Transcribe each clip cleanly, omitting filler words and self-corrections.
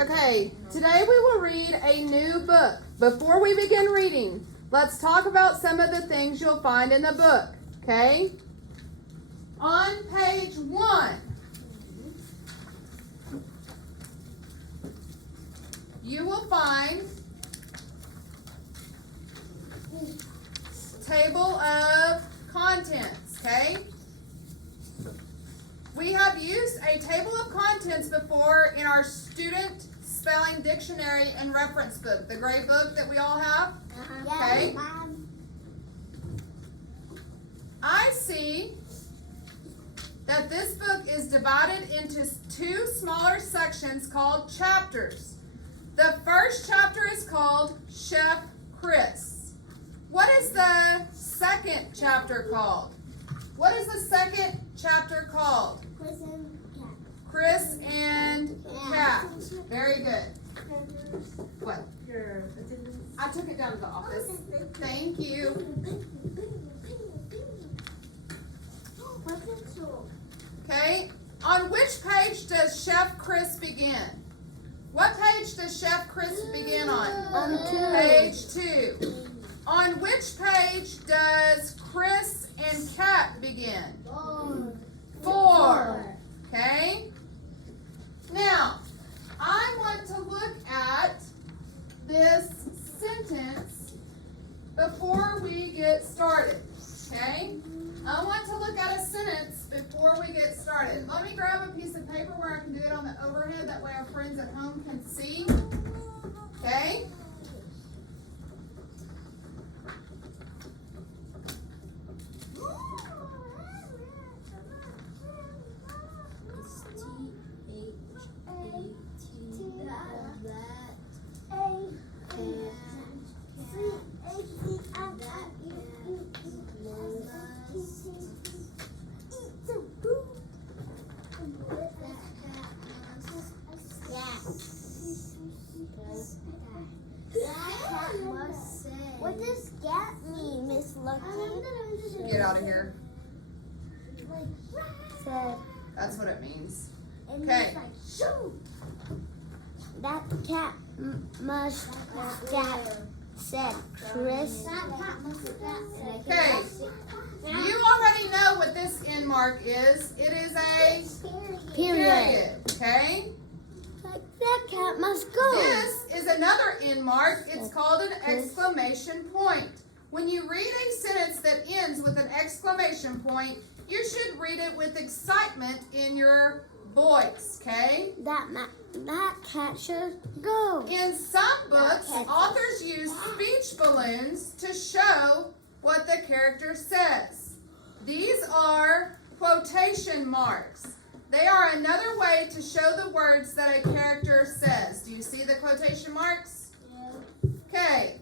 Okay, today we will read a new book. Before we begin reading, let's talk about some of the things you'll find in the book. Okay? On page 1, you will find table of contents. Okay? We have used a table of contents before in our student spelling dictionary and reference book, the gray book that we all have. Okay. I see that this book is divided into 2 smaller sections called chapters. The first chapter is called Chef Chris. What is the second chapter called? What is the second chapter called? Chris and Cat. Very good. What? Your attendance. I took it down to the office. Thank you. Okay. On which page does Chef Chris begin? What page does Chef Chris begin on? On 2. Page 2. On which page does Chris and Cat begin? 4. Okay? Now, I want to look at this sentence before we get started. Okay? I want to look at a sentence before we get started. Let me grab a piece of paper where I can do it on the overhead. That way our friends at home can see. Okay? What does that mean, Miss Lucky? Get out of here. Said, That's what it means. and Okay. he's like, shoot! That cat must have said Chris. Okay. You already know what this end mark is. It is a period. Okay? Like, that cat must go. This is another end mark. It's called an exclamation point. When you read a sentence that ends with an exclamation point, you should read it with excitement in your voice, okay? That cat should go. In some books, authors use speech balloons to show what the character says. These are quotation marks. They are another way to show the words that a character says. Do you see the quotation marks? Okay.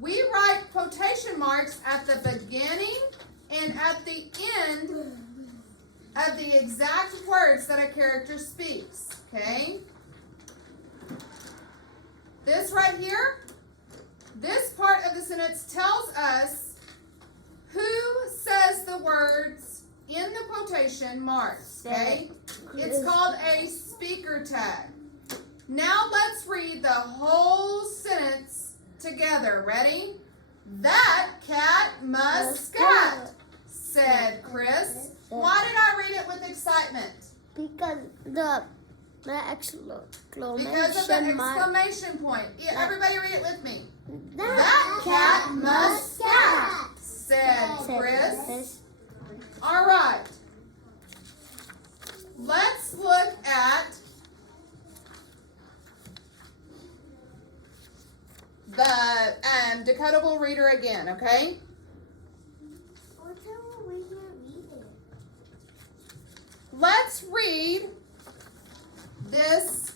We write quotation marks at the beginning and at the end of the exact words that a character speaks. Okay? This right here, this part of the sentence tells us who says the words in the quotation marks. Okay? It's called a speaker tag. Now let's read the whole sentence together. Ready? That cat must scat, said Chris. Why did I read it with excitement? Because the exclamation Because of the mark. exclamation point. Yeah, everybody read it with me. That That cat must scat, said Chris. All right. Let's look at the decodable reader again, okay? Let's read this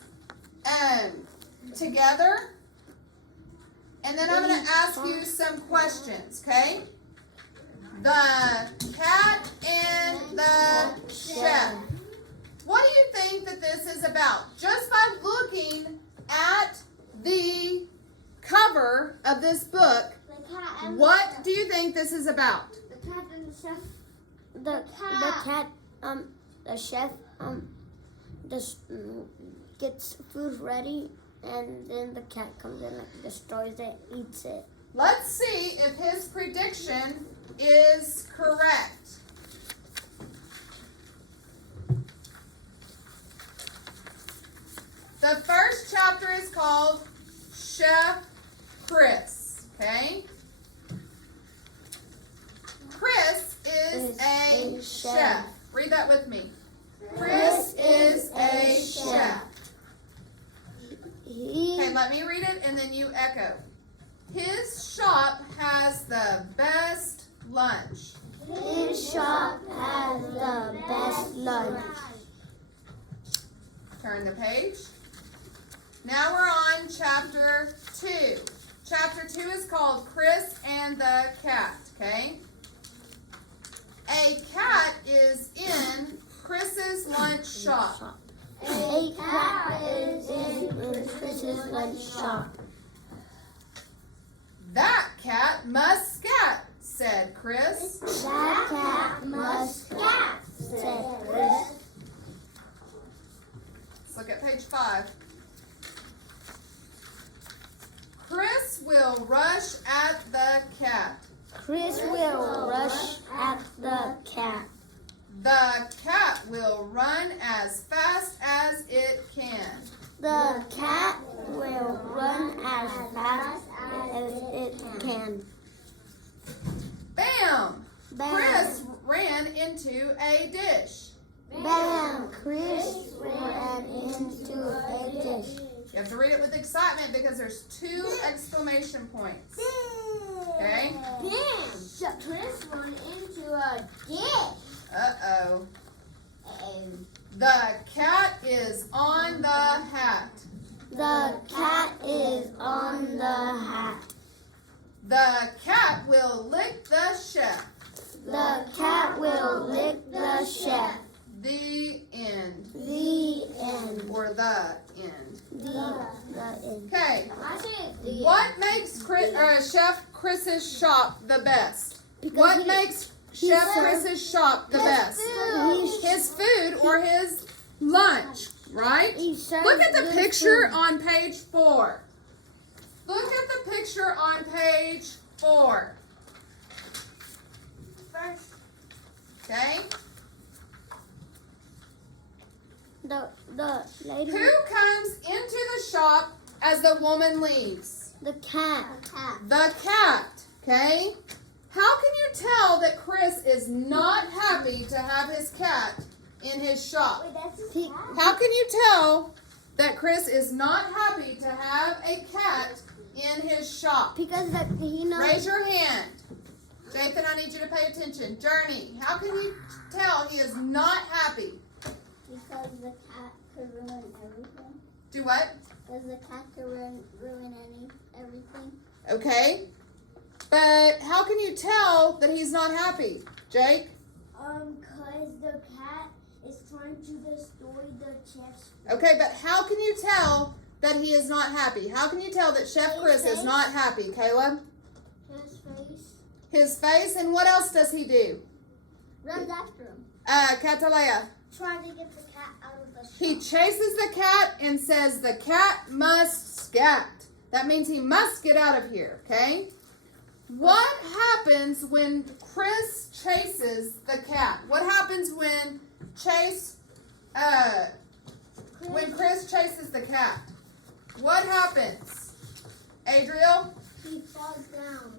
together, and then I'm going to ask you some questions, okay? The cat and the chef. What do you think that this is about? Just by looking at the cover of this book, what do you think this is about? The cat and the chef. The cat. The chef. gets food ready, and then the cat comes in and destroys it, eats it. Let's see if his prediction is correct. The first chapter is called Chef Chris, okay? Chris is a chef. Read that with me. Chris is a chef. Okay, let me read it and then you echo. His shop has the best lunch. His shop has the best lunch. Turn the page. Now we're on chapter 2. Chapter 2 is called Chris and the Cat, okay? A cat is in Chris's lunch shop. A cat is in Chris's lunch shop. That cat must scat, said Chris. That cat must scat, said Chris. Let's look at page 5. Chris will rush at the cat. Chris will rush at the cat. The cat will run as fast as it can. The cat will run as fast as it can. Bam! Bam. Chris ran into a dish. Bam! Chris ran into a dish. You have to read it with excitement because there's 2 exclamation points. Okay? Bam! Chris ran into a dish. Uh-oh. The cat is on the hat. The cat is on the hat. The cat will lick the chef. The cat will lick the chef. The end. The end. Or the end. The end. Okay. What makes Chef Chris's shop the best? What makes Chef Chris's shop the best? His food or his lunch, right? Look at the picture on page 4. Look at the picture on page 4. Okay? The lady. Who comes into the shop as the woman leaves? The cat. The cat. Okay? How can you tell that Chris is not happy to have his cat in his shop? How can you tell that Chris is not happy to have a cat in his shop? Because he knows. Raise your hand. Jathan, I need you to pay attention. Journey, how can you tell he is not happy? Because the cat could ruin everything. Do what? Because the cat could ruin everything. Okay. But how can you tell that he's not happy, Jake? Because the cat is trying to destroy the chef's. Okay, but how can you tell that he is not happy? How can you tell that Chef Chris is not happy, Caleb? His face. His face, and what else does he do? Runs after him. Catalea. Trying to get the cat out of the shop. He chases the cat and says the cat must scat. That means he must get out of here, okay? What happens when Chris chases the cat? What happens when Chris chases the cat? What happens? Adriel? He falls down.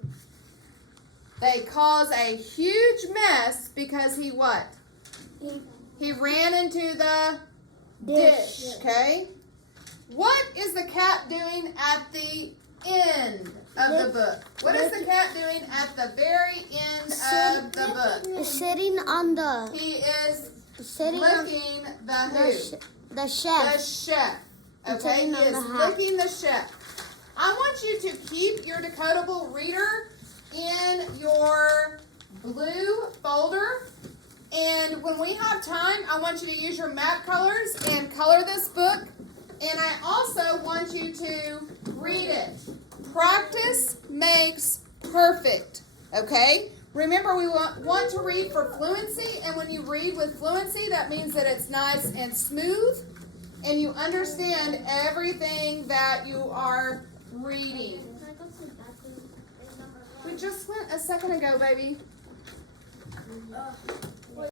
They cause a huge mess because he what? He ran into the dish, okay? What is the cat doing at the end of the book? What is the cat doing at the very end of the book? Sitting on the. He is Sitting licking the who? The chef. The chef. Okay, sitting he on is the hat. licking the chef. I want you to keep your decodable reader in your blue folder. And when we have time, I want you to use your map colors and color this book. And I also want you to read it. Practice makes perfect. Okay? Remember, we want to read for fluency. And when you read with fluency, that means that it's nice and smooth. and you understand everything that you are reading. We just went a second ago, baby.